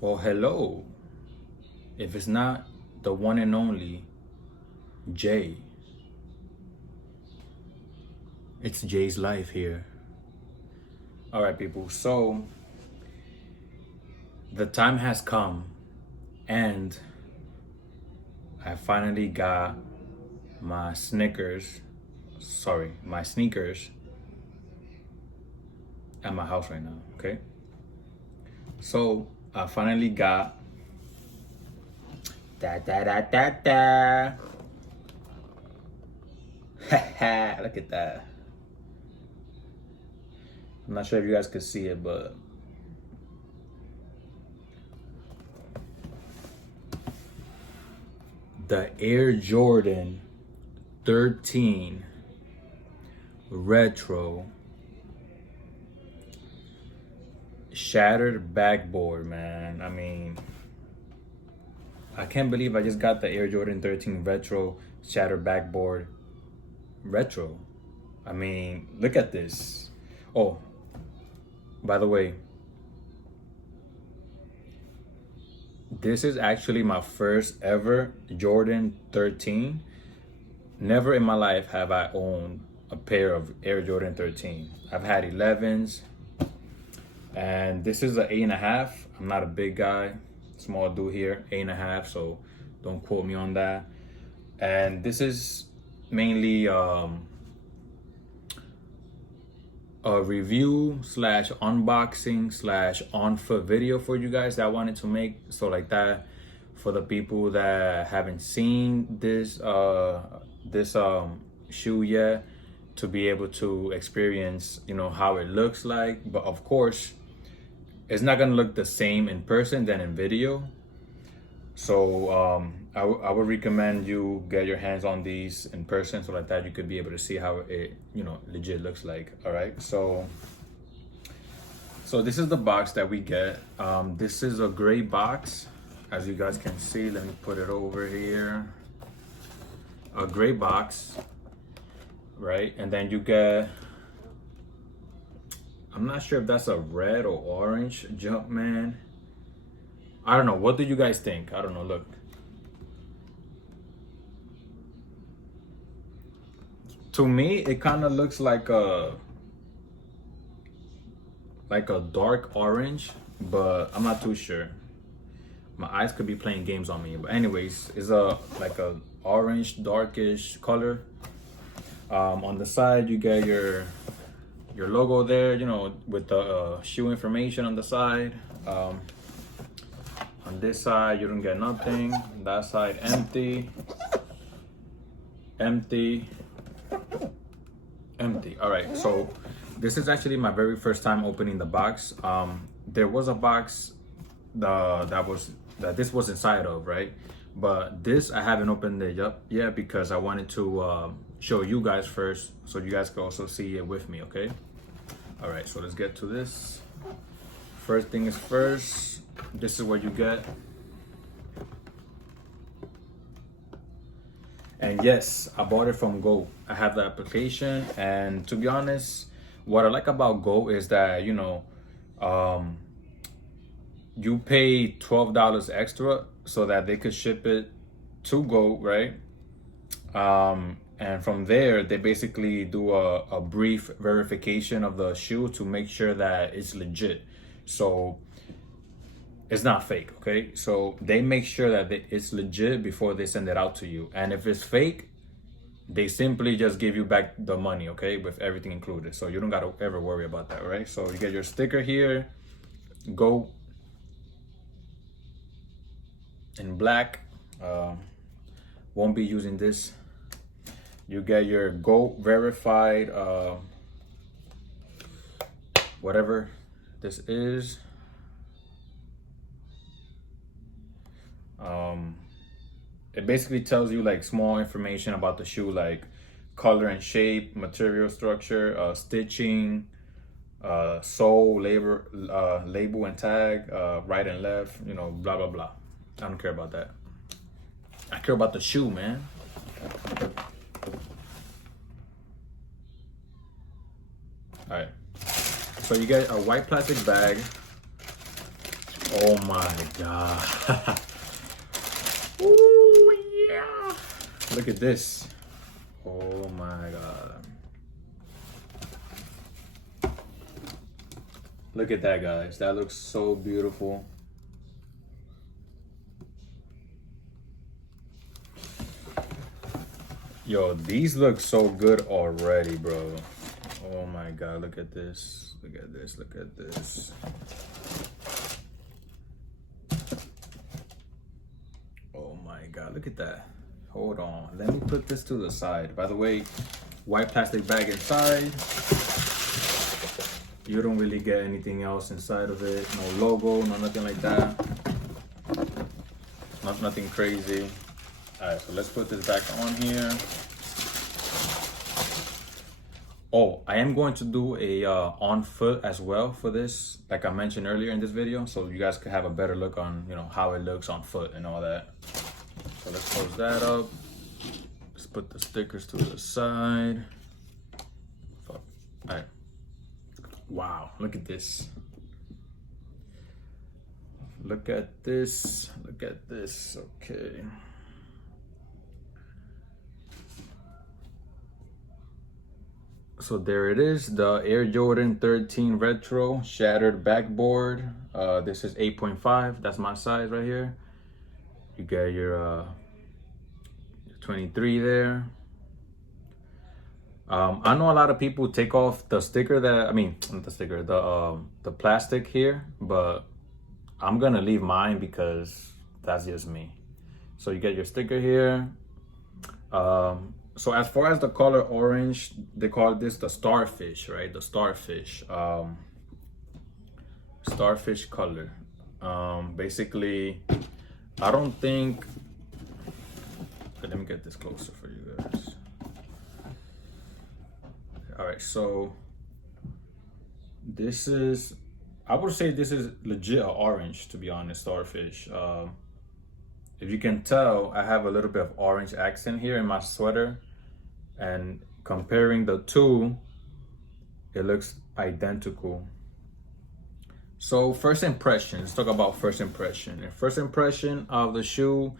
Well, hello. If it's not the one and only Jay, it's Jay's life here. All right, people. So the time has come, and I finally got my my sneakers at my house right now. Okay. So I finally got da da da da da. Look at that. I'm not sure if you guys could see it, but the Air Jordan 13 Retro shattered backboard, man. I mean, I can't believe I just got the Air Jordan 13 Retro shattered backboard retro. I mean, look at this. Oh, by the way, this is actually my first ever Jordan 13. Never in my life have I owned a pair of Air Jordan 13. I've had 11s, and this is an 8.5. I'm not a big guy, small dude here, 8.5, so don't quote me on that. And this is mainly a review slash unboxing slash on foot video for you guys that I wanted to make. So like that, for the people that haven't seen this shoe yet, to be able to experience, you know, how it looks like. But of course, it's not gonna look the same in person than in video. So I would recommend you get your hands on these in person, so like that you could be able to see how it, you know, legit looks like. All right, so this is the box that we get. This is a gray box, as you guys can see. Let me put it over here. A gray box, right? And then you get, I'm not sure if that's a red or orange Jumpman. I don't know. What do you guys think? I don't know. Look. To me, it kind of looks like a dark orange, but I'm not too sure. My eyes could be playing games on me. But anyways, it's like a orange darkish color. On the side, you get your logo there, you know, with the shoe information on the side. On this side, you don't get nothing. That side, empty. Empty. Empty. All right, so this is actually my very first time opening the box. There was a box that this was inside of, right? But this, I haven't opened it up yet because I wanted to show you guys first, so you guys can also see it with me, okay? All right, so let's get to this. First thing is first. This is what you get. And yes, I bought it from Go. I have the application, and to be honest, what I like about Go is that, you know, you pay $12 extra so that they could ship it to Go, right? And from there, they basically do a brief verification of the shoe to make sure that it's legit. So it's not fake, okay? So they make sure that it's legit before they send it out to you. And if it's fake, they simply just give you back the money, okay? With everything included. So you don't gotta ever worry about that, right? So you get your sticker here, Go in black. Won't be using this. You get your Go verified, whatever this is. It basically tells you like small information about the shoe, like color and shape, material structure, stitching, sole, label and tag, right and left, you know, blah, blah, blah. I don't care about that. I care about the shoe, man. All right. So you get a white plastic bag. Oh my God. Ooh, yeah. Look at this. Oh my God. Look at that, guys. That looks so beautiful. Yo, these look so good already, bro. Oh my God, look at this. Look at this, look at this. Oh my God, look at that. Hold on, let me put this to the side. By the way, white plastic bag inside. You don't really get anything else inside of it. No logo, no nothing like that. Nothing crazy. All right, so let's put this back on here. Oh, I am going to do a on foot as well for this, like I mentioned earlier in this video, so you guys could have a better look on, you know, how it looks on foot and all that. So let's close that up. Let's put the stickers to the side. Fuck. All right. Wow, look at this. Look at this. Look at this. Okay. So there it is, the Air Jordan 13 Retro Shattered Backboard. This is 8.5, that's my size right here. You got your 23 there. I know a lot of people take off the sticker not the sticker, the plastic here, but I'm gonna leave mine because that's just me. So you get your sticker here. So as far as the color orange, they call this the Starfish, right? The Starfish. Starfish color. Basically, I don't think... Let me get this closer for you guys. All right, so this is... I would say this is legit orange, to be honest, Starfish. If you can tell, I have a little bit of orange accent here in my sweater, and comparing the two, it looks identical. So first impression, let's talk about first impression. And first impression of the shoe,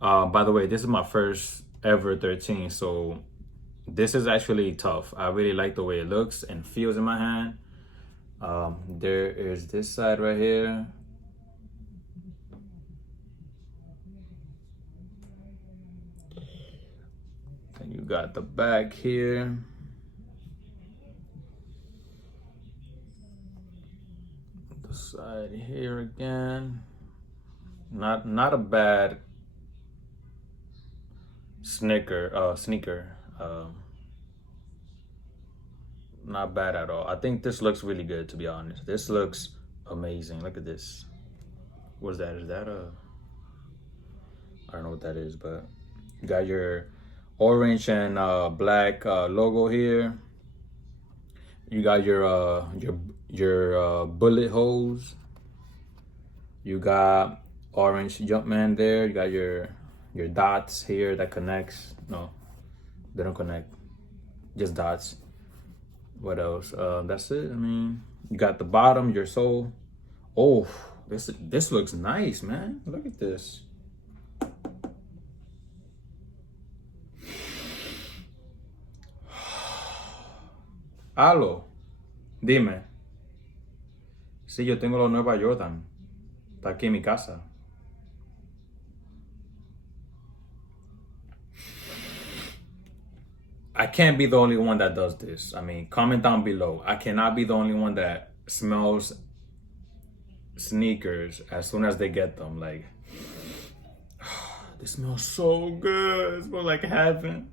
by the way, this is my first ever 13, so this is actually tough. I really like the way it looks and feels in my hand. There is this side right here. And you got the back here. The side here again. Not a bad sneaker. Not bad at all. I think this looks really good, to be honest. This looks amazing. Look at this. What is that? Is that a... I don't know what that is, but you got your orange and black logo here. You got your bullet holes. You got orange Jumpman there. You got your dots here that connects. No, they don't connect. Just dots. What else? That's it. I mean, you got the bottom, your sole. Oh, this looks nice, man. Look at this. Aló, dime. Sí, yo tengo la nueva Jordan. Está aquí en mi casa. I can't be the only one that does this. I mean, comment down below. I cannot be the only one that smells sneakers as soon as they get them. Like, they smell so good. It smells like heaven.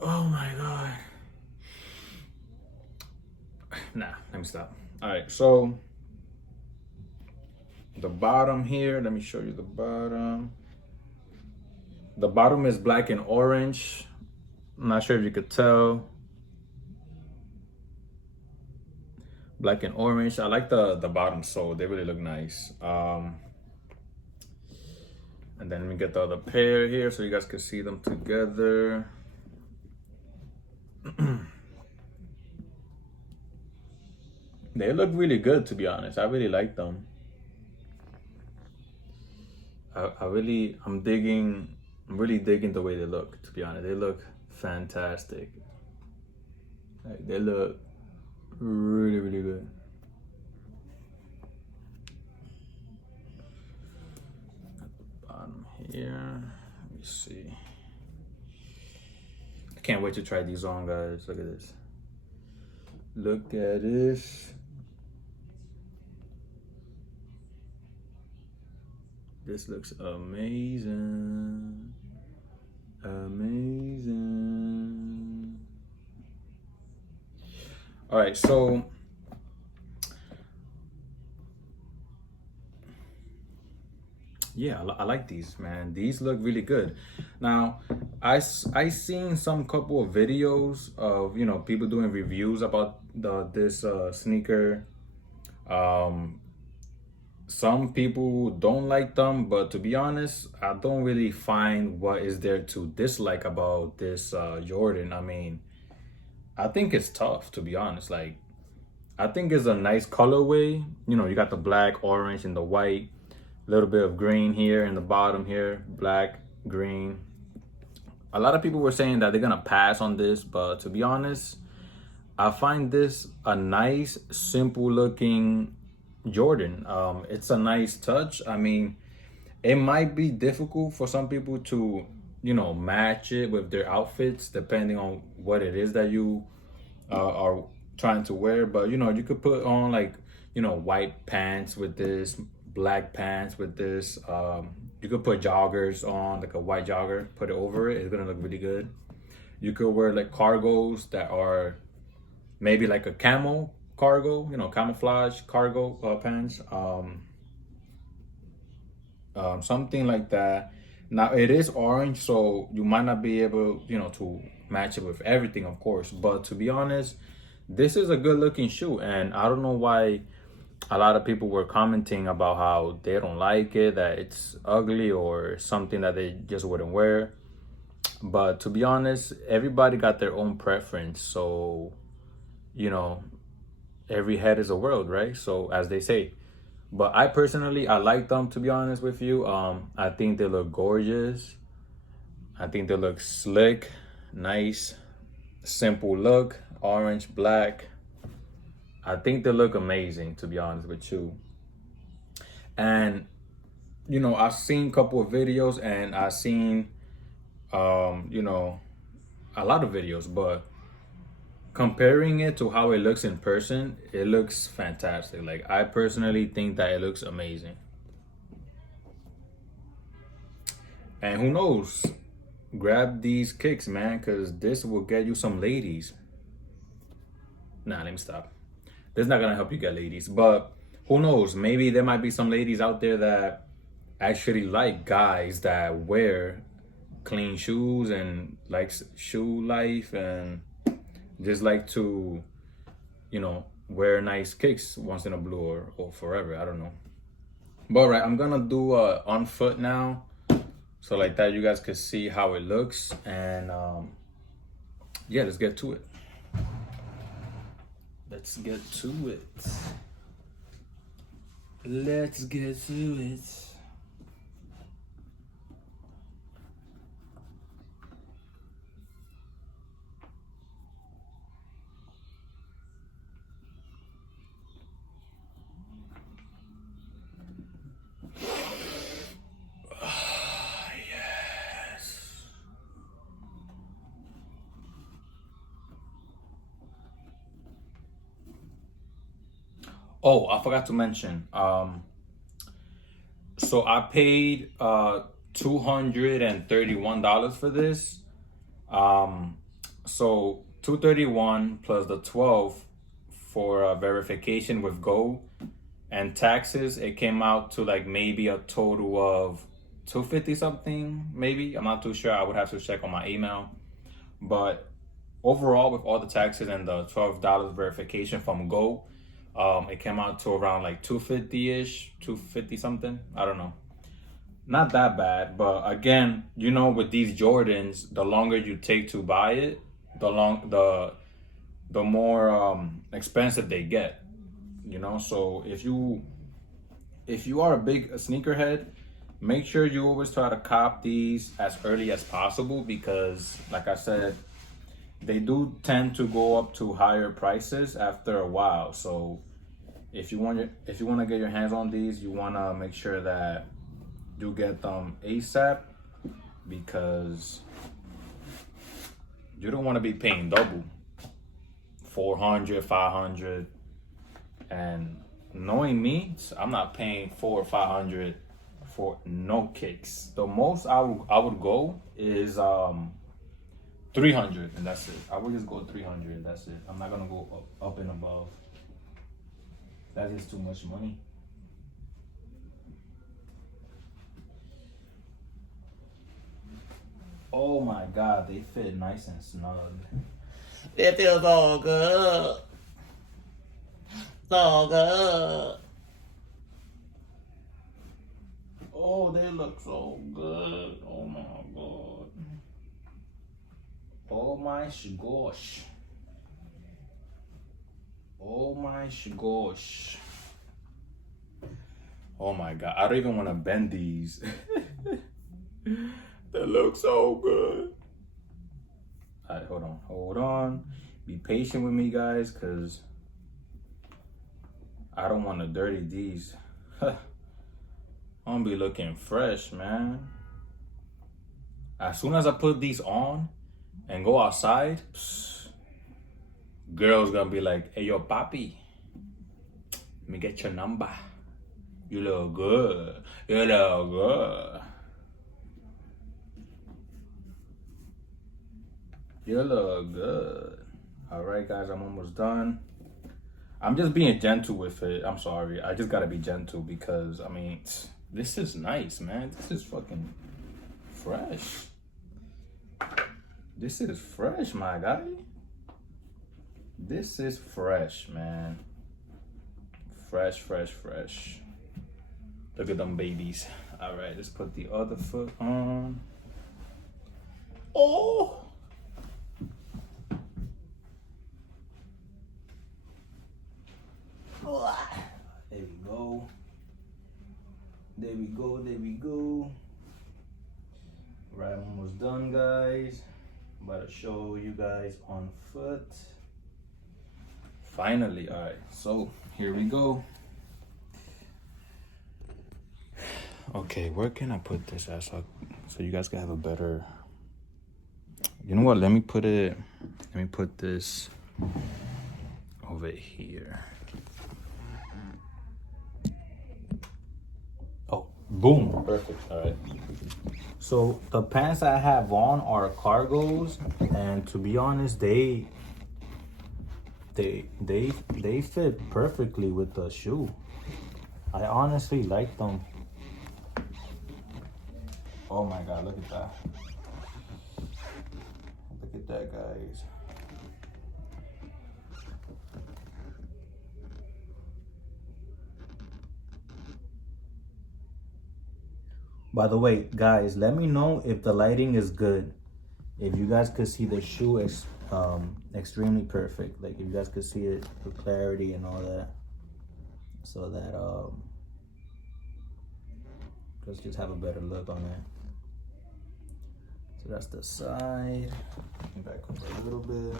Oh my God. Nah, let me stop. All right, so the bottom here, let me show you the bottom. The bottom is black and orange. I'm not sure if you could tell. Black and orange. I like the bottom sole. They really look nice. And then let me get the other pair here so you guys can see them together. They look really good, to be honest. I really like them. I'm really digging the way they look, to be honest. They look fantastic. Like, they look really, really good. Bottom here, let me see. I can't wait to try these on, guys. Look at this. Look at this. This looks amazing. Amazing. All right, so yeah, I like these, man. These look really good. Now, I seen some couple of videos of, you know, people doing reviews about this sneaker. Some people don't like them, but to be honest, I don't really find what is there to dislike about this Jordan. I mean, I think it's tough, to be honest. Like, I think it's a nice colorway. You know, you got the black, orange, and the white. A little bit of green here in the bottom here. Black, green. A lot of people were saying that they're gonna pass on this, but to be honest, I find this a nice, simple looking Jordan. It's a nice touch. I mean, it might be difficult for some people to, you know, match it with their outfits depending on what it is that you are trying to wear. But you know, you could put on like, you know, white pants with this, black pants with this. You could put joggers on, like a white jogger, put it over it. It's gonna look really good. You could wear like cargos that are maybe like a camo cargo, you know, camouflage cargo pants, something like that. Now it is orange, so you might not be able, you know, to match it with everything, of course. But to be honest, this is a good looking shoe, and I don't know why a lot of people were commenting about how they don't like it, that it's ugly or something that they just wouldn't wear. But to be honest, everybody got their own preference, so you know, every head is a world, right? So as they say. But I personally, I like them, to be honest with you. I think they look gorgeous. I think they look slick, nice, simple look, orange, black. I think they look amazing, to be honest with you. And you know, I've seen a couple of videos, and I've seen you know, a lot of videos, but comparing it to how it looks in person, it looks fantastic. Like, I personally think that it looks amazing. And who knows, grab these kicks, man, because this will get you some ladies. Nah, let me stop. This is not gonna help you get ladies, but who knows, maybe there might be some ladies out there that actually like guys that wear clean shoes and likes shoe life and just like to, you know, wear nice kicks once in a blue or forever. I don't know. But all right, I'm gonna do on foot now, so like that you guys can see how it looks. And yeah, let's get to it. Let's get to it. Let's get to it. Oh, I forgot to mention. So I paid $231 for this. So 231 plus the 12 for verification with Go and taxes. It came out to like maybe a total of 250 something. Maybe, I'm not too sure. I would have to check on my email. But overall, with all the taxes and the $12 verification from Go, it came out to around like 250-ish, 250 something. I don't know. Not that bad, but again, you know, with these Jordans, the longer you take to buy it, the more expensive they get. You know, so if you are a big sneakerhead, make sure you always try to cop these as early as possible because, like I said, they do tend to go up to higher prices after a while. So if you want to get your hands on these, you want to make sure that you get them ASAP because you don't want to be paying double, 400, 500, and knowing me, I'm not paying 400 or 500 for no kicks. The most I would go is 300, and that's it. I would just go 300. That's it. I'm not gonna go up and above. That is too much money. Oh my God, they fit nice and snug. It feels so good. So good. Oh, they look so good. Oh my God. Oh my gosh. Oh my gosh. Oh my God. I don't even want to bend these. They look so good. All right, hold on. Be patient with me, guys, because I don't want to dirty these. I'm gonna be looking fresh, man. As soon as I put these on and go outside, girls gonna be like, hey, yo, papi, let me get your number. You look good. You look good. You look good. All right, guys, I'm almost done. I'm just being gentle with it. I'm sorry. I just gotta be gentle because, I mean, this is nice, man. This is fucking fresh. This is fresh, my guy. This is fresh, man. Fresh, fresh, fresh. Look at them babies. All right, let's put the other foot on. Oh! There we go. There we go. There we go. Right, I'm almost done, guys. I'm about to show you guys on foot. Finally, all right. So here we go. Okay, where can I put this at so you guys can have a better? You know what? Let me put this over here. Oh, boom. Perfect. All right. So the pants I have on are cargos, and to be honest, they fit perfectly with the shoe. I honestly like them. Oh my God, look at that. Look at that, guys. By the way, guys, let me know if the lighting is good. If you guys could see the shoe is extremely perfect. Like if you guys could see it, the clarity and all that. So that let's just have a better look on it. So that's the side. Back over a little bit.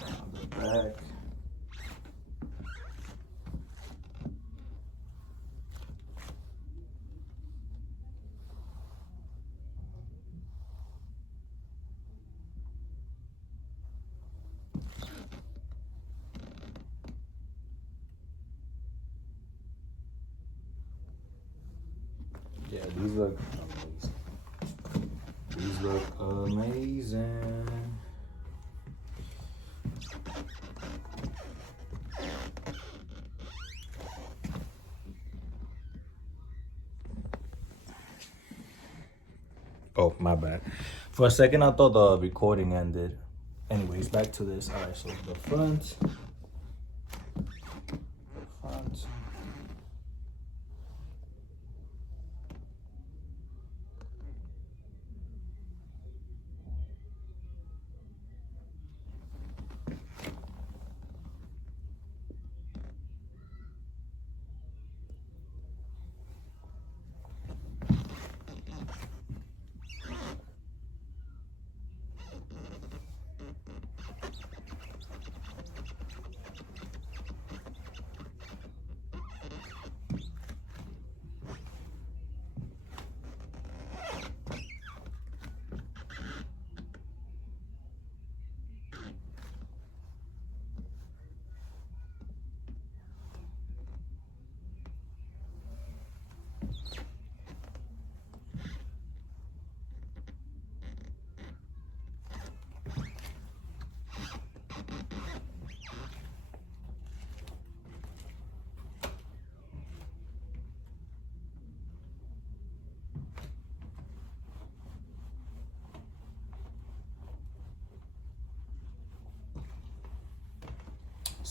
On the back. Yeah, these look amazing. These look amazing. Oh, my bad. For a second, I thought the recording ended. Anyways, back to this. All right, so the front.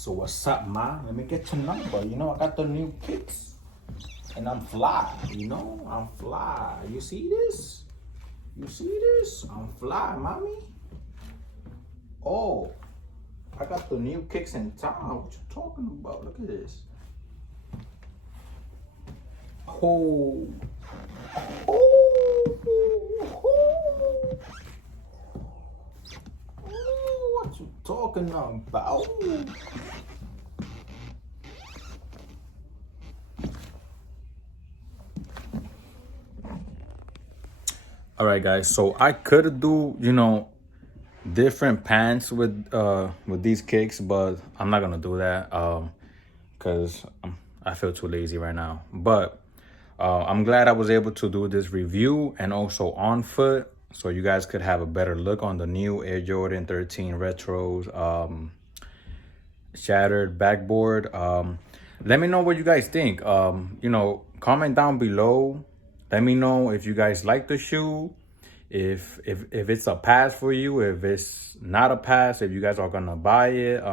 So what's up, man? Let me get your number. You know, I got the new kicks. And I'm fly, you know? I'm fly. You see this? You see this? I'm fly, mommy. Oh, I got the new kicks in town. What you talking about? Look at this. Oh. What you talking about? All right, guys. So I could do, you know, different pants with these kicks, but I'm not gonna do that because I feel too lazy right now. But I'm glad I was able to do this review and also on foot, so you guys could have a better look on the new Air Jordan 13 Retros shattered backboard. Let me know what you guys think. You know, comment down below. Let me know if you guys like the shoe, if it's a pass for you, if it's not a pass, if you guys are gonna buy it.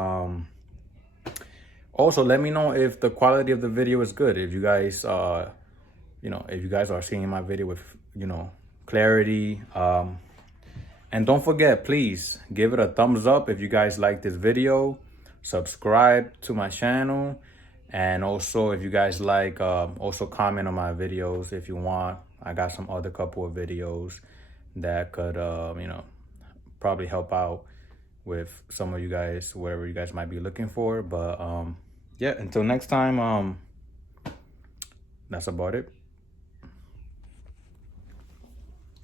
Also, let me know if the quality of the video is good. If you guys, you know, if you guys are seeing my video with, you know, clarity. And don't forget, please give it a thumbs up if you guys like this video. Subscribe to my channel. And also, if you guys like, also comment on my videos if you want. I got some other couple of videos that could, you know, probably help out with some of you guys, whatever you guys might be looking for. But yeah, until next time, that's about it.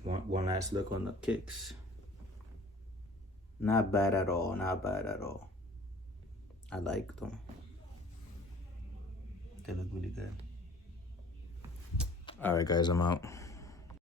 One last look on the kicks. Not bad at all, not bad at all. I like them. They look really good. All right, guys, I'm out.